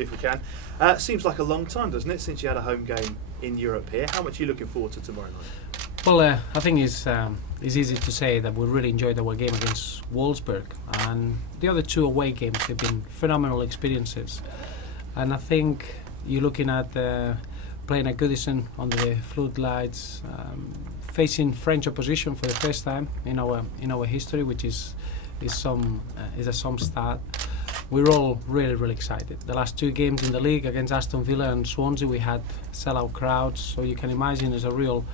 If we can. Seems like a long time, doesn't it, since you had a home game in Europe here? How much are you looking forward to tomorrow night? Well, I think it's easy to say that we really enjoyed our game against Wolfsburg, and the other two away games have been phenomenal experiences. And I think you're looking at playing at Goodison under the floodlights, facing French opposition for the first time in our history, which is a some start. We're all really excited. The last two games in the league against Aston Villa and Swansea, we had sellout crowds, so you can imagine there's a real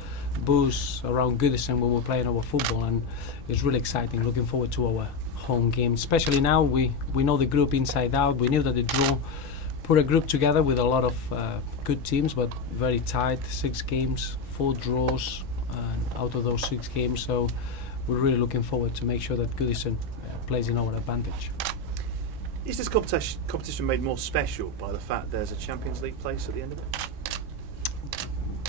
boost around Goodison when we're playing our football, and it's really exciting. Looking forward to our home game, especially now we know the group inside out. We knew that the draw put a group together with a lot of good teams, but very tight. 6 games, 4 draws out of those 6 games, so we're really looking forward to make sure that Goodison plays in our advantage. Is this competition made more special by the fact there's a Champions League place at the end of it?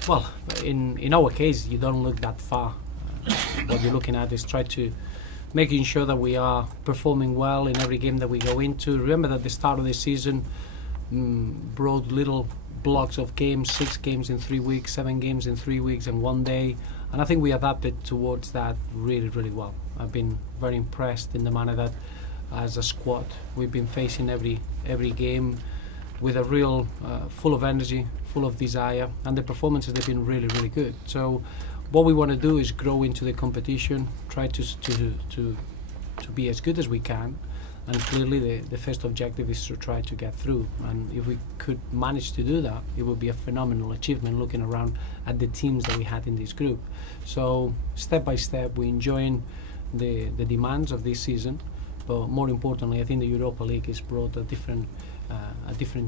Well, in our case, you don't look that far. What you're looking at is try to making sure that we are performing well in every game that we go into. Remember that the start of the season brought little blocks of games, 6 games in 3 weeks, 7 games in 3 weeks and 1 day, and I think we adapted towards that really well. I've been very impressed in the manner that as a squad we've been facing every game with a real full of energy, full of desire, and the performances have been really good. So what we want to do is grow into the competition, try to be as good as we can, and clearly the first objective is to try to get through. And if we could manage to do that, it would be a phenomenal achievement looking around at the teams that we had in this group. So step by step we're enjoying the demands of this season, but more importantly I think the Europa League has brought a different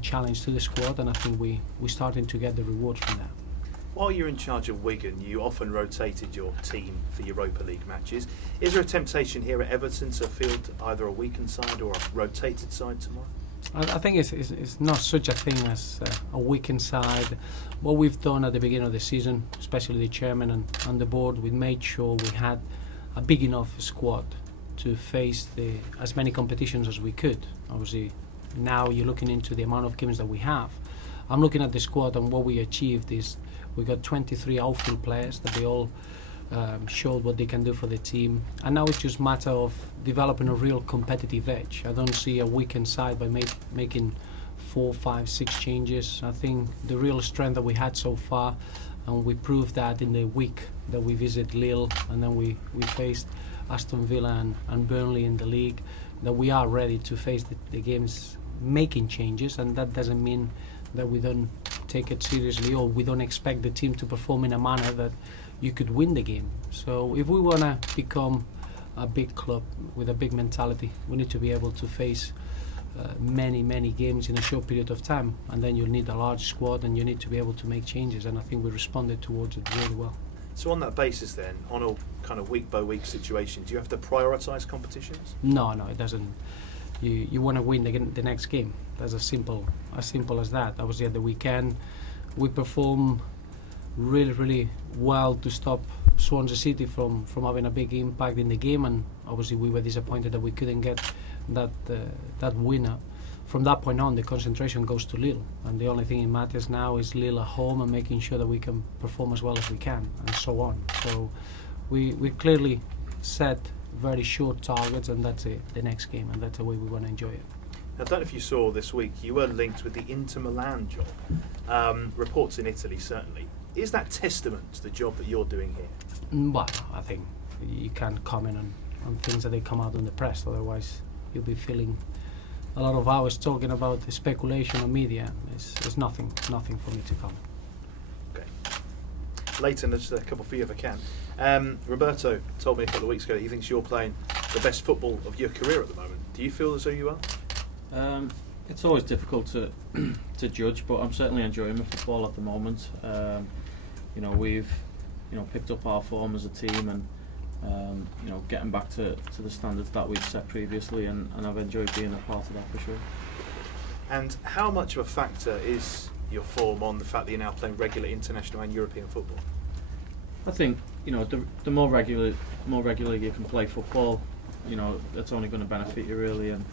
challenge to the squad, and I think we're starting to get the rewards from that. While you're in charge of Wigan, you often rotated your team for Europa League matches. Is there a temptation here at Everton to field either a weakened side or a rotated side tomorrow? I think it's not such a thing as a weakened side. What we've done at the beginning of the season, especially the chairman and the board, we made sure we had a big enough squad to face as many competitions as we could. Obviously, now you're looking into the amount of games that we have. I'm looking at the squad, and what we achieved is we got 23 outfield players that they all showed what they can do for the team, and now it's just a matter of developing a real competitive edge. I don't see a weakened side by making 4, 5, 6 changes. I think the real strength that we had so far, and we proved that in the week that we visit Lille and then we faced Aston Villa and Burnley in the league, that we are ready to face the games making changes, and that doesn't mean that we don't take it seriously or we don't expect the team to perform in a manner that you could win the game. So if we want to become a big club with a big mentality, we need to be able to face many games in a short period of time, and then you'll need a large squad and you need to be able to make changes, and I think we responded towards it really well. So on that basis then, on a kind of week by week situation, do you have to prioritise competitions? No, it doesn't. You want to win the next game. That's as simple as that. Obviously at the weekend we perform really well to stop Swansea City from having a big impact in the game, and obviously we were disappointed that we couldn't get that winner. From that point on, the concentration goes to Lille, and the only thing that matters now is Lille at home and making sure that we can perform as well as we can, and so on. So we clearly set very short targets, and that's the next game, and that's the way we want to enjoy it. I don't know if you saw this week, you were linked with the Inter Milan job. Reports in Italy, certainly. Is that testament to the job that you're doing here? Well, I think you can't comment on things that they come out in the press, otherwise you'll be filling a lot of hours talking about the speculation or media. It's nothing for me to comment. Okay. Leighton, just a couple for you if I can. Roberto told me a couple of weeks ago that he thinks you're playing the best football of your career at the moment. Do you feel as though you are? It's always difficult to judge, but I'm certainly enjoying my football at the moment. We've picked up our form as a team, and getting back to the standards that we'd set previously, and I've enjoyed being a part of that for sure. And how much of a factor is your form on the fact that you're now playing regular international and European football? I think the more regularly you can play football, that's only going to benefit you really, and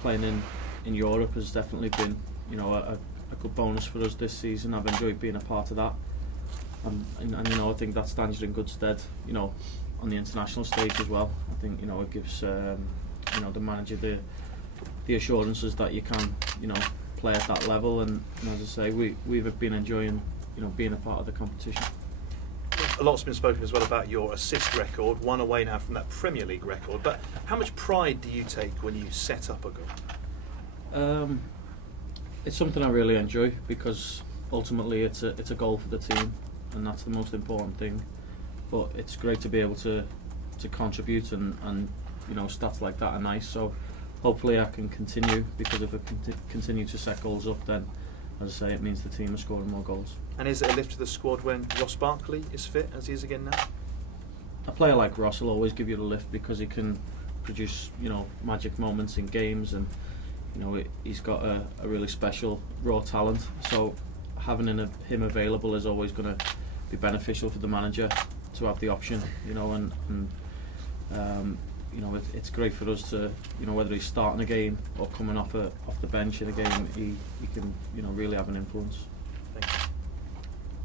playing in Europe has definitely been, you know, a good bonus for us this season. I've enjoyed being a part of that, and you know, I think that stands you in good stead, you know, on the international stage as well. I think, you know, it gives you know, the manager the assurances that you can, you know, play at that level, and as I say, we've been enjoying, you know, being a part of the competition. A lot's been spoken as well about your assist record, one away now from that Premier League record, but how much pride do you take when you set up a goal? It's something I really enjoy, because ultimately it's a goal for the team, and that's the most important thing. But it's great to be able to contribute, and you know, stats like that are nice. So hopefully I can continue, because if I continue to set goals up, then, as I say, it means the team are scoring more goals. And is it a lift to the squad when Ross Barkley is fit, as he is again now? A player like Ross will always give you the lift, because he can produce, you know, magic moments in games, and you know, he's got a really special raw talent. So having him available is always going to be beneficial for the manager to have the option, you know, and you know, it's great for us to, you know, whether he's starting a game or coming off the bench in a game, he can, you know, really have an influence. Thank you.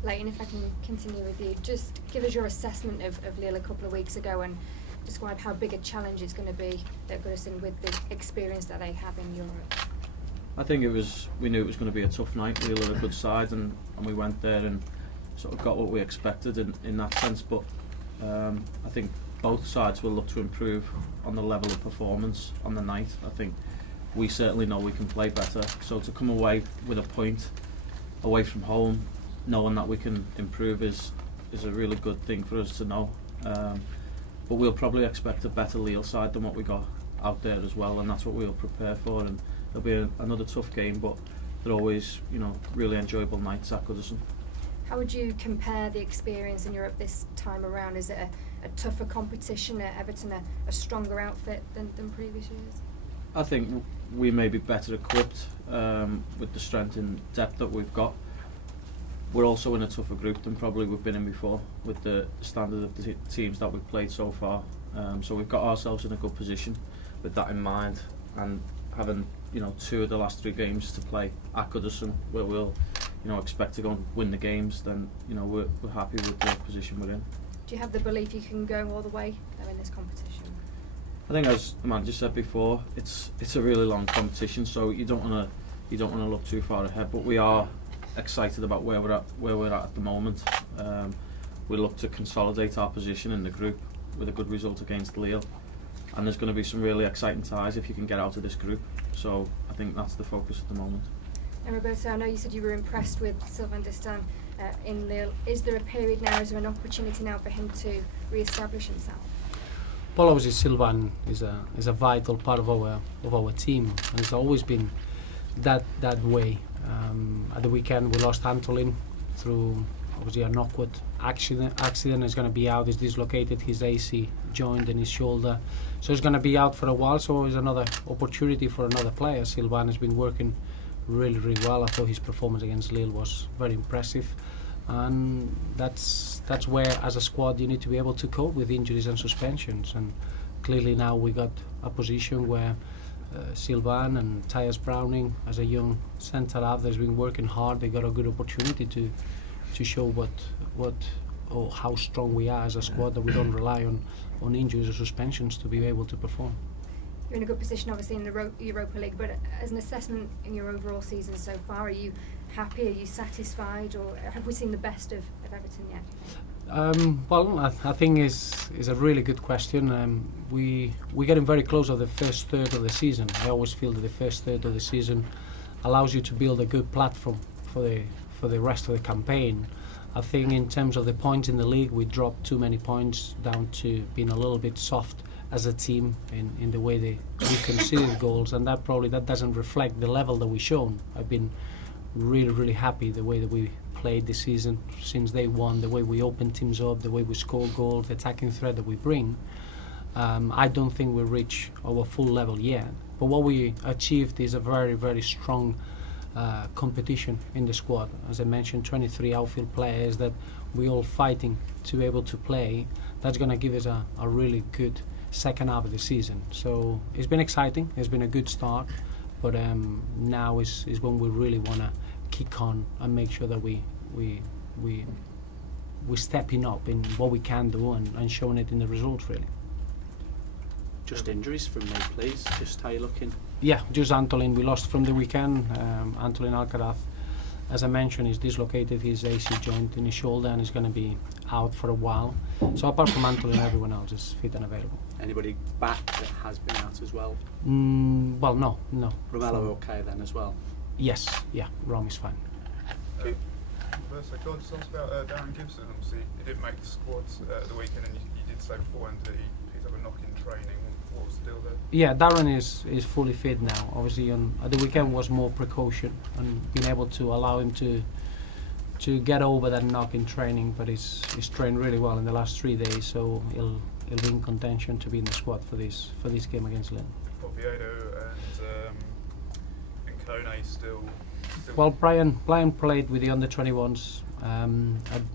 Leighton, if I can continue with you, just give us your assessment of Lille a couple of weeks ago, and describe how big a challenge it's going to be at Goodison with the experience that they have in Europe. I think we knew it was going to be a tough night. Lille are a good side, and we went there and sort of got what we expected in that sense. But I think both sides will look to improve on the level of performance on the night. I think we certainly know we can play better. So to come away with a point away from home, knowing that we can improve, is a really good thing for us to know. But we'll probably expect a better Lille side than what we got out there as well, and that's what we'll prepare for. And it'll be another tough game, but they're always, you know, really enjoyable nights at Goodison. How would you compare the experience in Europe this time around? Is it a tougher competition at Everton, a stronger outfit than previous years? I think we may be better equipped with the strength and depth that we've got. We're also in a tougher group than probably we've been in before, with the standard of the teams that we've played so far. So we've got ourselves in a good position with that in mind, and having, you know, 2 of the last 3 games to play at Goodison, where we'll, you know, expect to go and win the games, then, you know, we're happy with the position we're in. Do you have the belief you can go all the way in this competition? I think, as the manager said before, it's a really long competition, so you don't want to look too far ahead. But we are excited about where we're at the moment. We look to consolidate our position in the group with a good result against Lille, and there's going to be some really exciting ties if you can get out of this group. So I think that's the focus at the moment. And Roberto, I know you said you were impressed with Sylvain Distin in Lille. Is there a period now, is there an opportunity now for him to re-establish himself? Well, obviously Sylvain is a vital part of our team, and it's always been that way. At the weekend we lost Antolin through obviously an awkward accident. Is going to be out. He's dislocated his AC joint in his shoulder, so he's going to be out for a while. So it's another opportunity for another player. Sylvain has been working really well. I thought his performance against Lille was very impressive, and that's where, as a squad, you need to be able to cope with injuries and suspensions. And clearly now we got a position where Sylvain and Tyus Browning, as a young centre half, that's been working hard. They got a good opportunity to show what or how strong we are as a squad, that we don't rely on injuries or suspensions to be able to perform. You're in a good position, obviously, in the Europa League, but as an assessment in your overall season so far, are you happy? Are you satisfied, or have we seen the best of Everton yet? Well, I think is a really good question. We're getting very close to the first third of the season. I always feel that the first third of the season allows you to build a good platform for the rest of the campaign. I think in terms of the points in the league, we dropped too many points down to being a little bit soft as a team in the way we conceded goals, and that doesn't reflect the level that we've shown. I've been really happy the way that we played this season since day one, the way we open teams up, the way we score goals, the attacking threat that we bring. I don't think we reach our full level yet, but what we achieved is a very strong competition in the squad. As I mentioned, 23 outfield players that we all fighting to be able to play. That's going to give us a really good second half of the season. So it's been exciting. It's been a good start, but now is when we really want to kick on and make sure that we're stepping up in what we can do and showing it in the results really. Just injuries from me, please. Just how you looking? Yeah, just Antolin. We lost from the weekend. Antolin Alcaraz, as I mentioned, is dislocated his AC joint in his shoulder and is going to be out for a while. So apart from Antolin, everyone else is fit and available. Anybody back that has been out as well? Well, no. Romello okay then as well? Yes, yeah, Rom is fine. Roberto, can I just ask about Darren Gibson? Obviously, he didn't make the squad at the weekend, and you did say beforehand that he picked up a knock in training. What was the deal there? Yeah, Darren is fully fit now. Obviously, at the weekend was more precaution and being able to allow him to get over that knock in training. But he's trained really well in the last 3 days, so he'll be in contention to be in the squad for this game against Lille. Oviedo and Kone still. Well, Brian played with the under-21s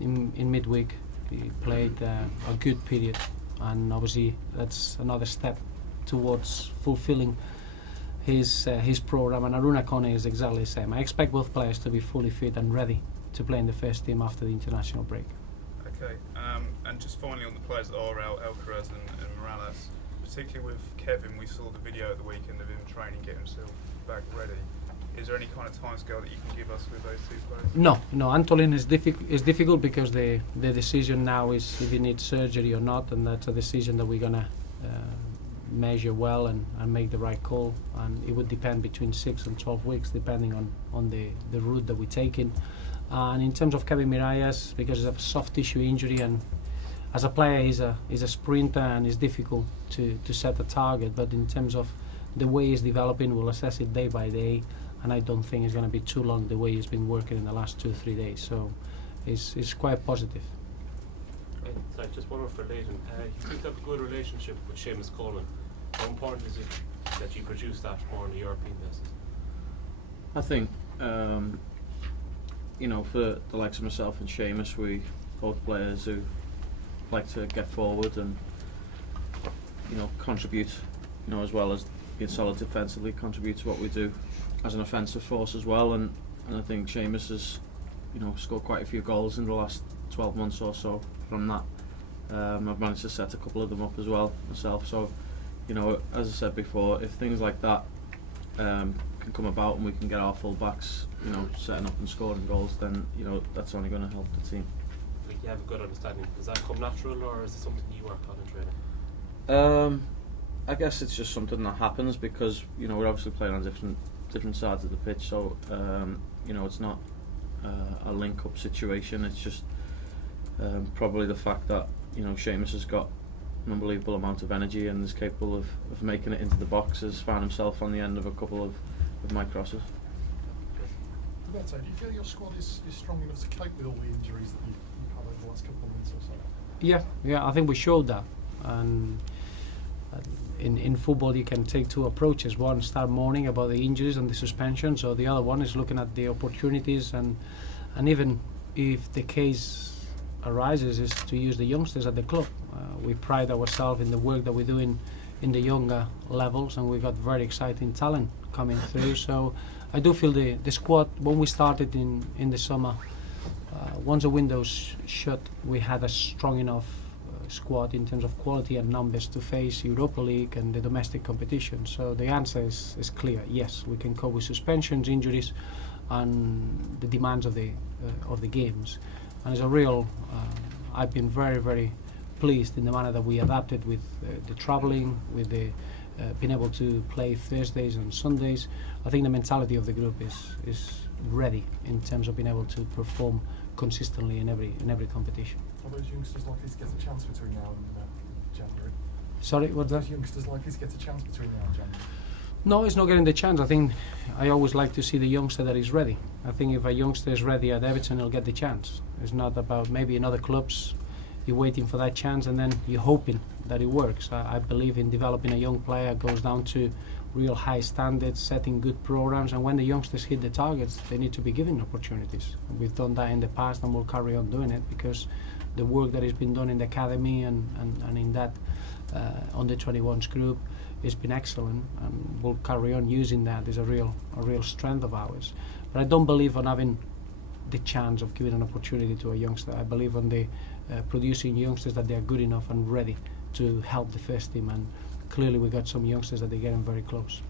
in midweek. He played a good period, and obviously that's another step towards fulfilling his program. And Aruna Kone is exactly the same. I expect both players to be fully fit and ready to play in the first team after the international break. Okay, and just finally on the players that are out, Alcaraz and Morales, particularly with Kevin, we saw the video at the weekend of him training, get himself back ready. Is there any kind of timescale that you can give us with those two players? No. Antolin is difficult because the decision now is if he needs surgery or not, and that's a decision that we're gonna measure well and make the right call. And it would depend between 6 and 12 weeks, depending on the route that we're taking. And in terms of Kevin Mirallas, because of a soft tissue injury, and as a player he's a sprinter and it's difficult to set a target. But in terms of the way he's developing, we'll assess it day by day. And I don't think it's going to be too long the way he's been working in the last 2 or 3 days. So it's quite positive. Sorry, just one more for Leighton. You seem to have a good relationship with Seamus Coleman. How important is it that you produce that more on a European basis? I think, for the likes of myself and Seamus, we both players who like to get forward and, contribute, as well as being solid defensively, contribute to what we do as an offensive force as well. And I think Seamus has, scored quite a few goals in the last 12 months or so from that. I've managed to set a couple of them up as well myself. So, as I said before, if things like that can come about and we can get our full backs, setting up and scoring goals, then that's only going to help the team. Like you have a good understanding. Does that come natural, or is it something you work on in training? I guess it's just something that happens because we're obviously playing on different sides of the pitch, so it's not a link-up situation. It's just probably the fact that Seamus has got an unbelievable amount of energy and is capable of making it into the box. Has found himself on the end of a couple of my crosses. Roberto, do you feel your squad is strong enough to cope with all the injuries that you've had over the last couple of months or so? Yeah, I think we showed that. And in football you can take two approaches. One, start mourning about the injuries and the suspensions, or the other one is looking at the opportunities and even if the case arises is to use the youngsters at the club. We pride ourselves in the work that we do in the younger levels, and we've got very exciting talent coming through. So I do feel the squad, when we started in the summer, once the windows shut, we had a strong enough squad in terms of quality and numbers to face Europa League and the domestic competition. So the answer is clear. Yes, we can cope with suspensions, injuries, and the demands of the games. And it's a real. I've been very, very pleased in the manner that we adapted with the travelling, with the being able to play Thursdays and Sundays. I think the mentality of the group is ready in terms of being able to perform consistently in every competition. Are those youngsters likely to get a chance between now and January? Sorry, what's that? Those youngsters likely to get a chance between now and January? No, it's not getting the chance. I think I always like to see the youngster that is ready. I think if a youngster is ready at Everton, he'll get the chance. It's not about maybe in other clubs you're waiting for that chance and then you're hoping that it works. I believe in developing a young player goes down to real high standards, setting good programs, and when the youngsters hit the targets, they need to be given opportunities. We've done that in the past and we'll carry on doing it because the work that has been done in the academy and in that under 21s group it's been excellent, and we'll carry on using that as a real strength of ours. But I don't believe on having the chance of giving an opportunity to a youngster. I believe on the producing youngsters that they are good enough and ready to help the first team, and clearly we got some youngsters that they're getting very close.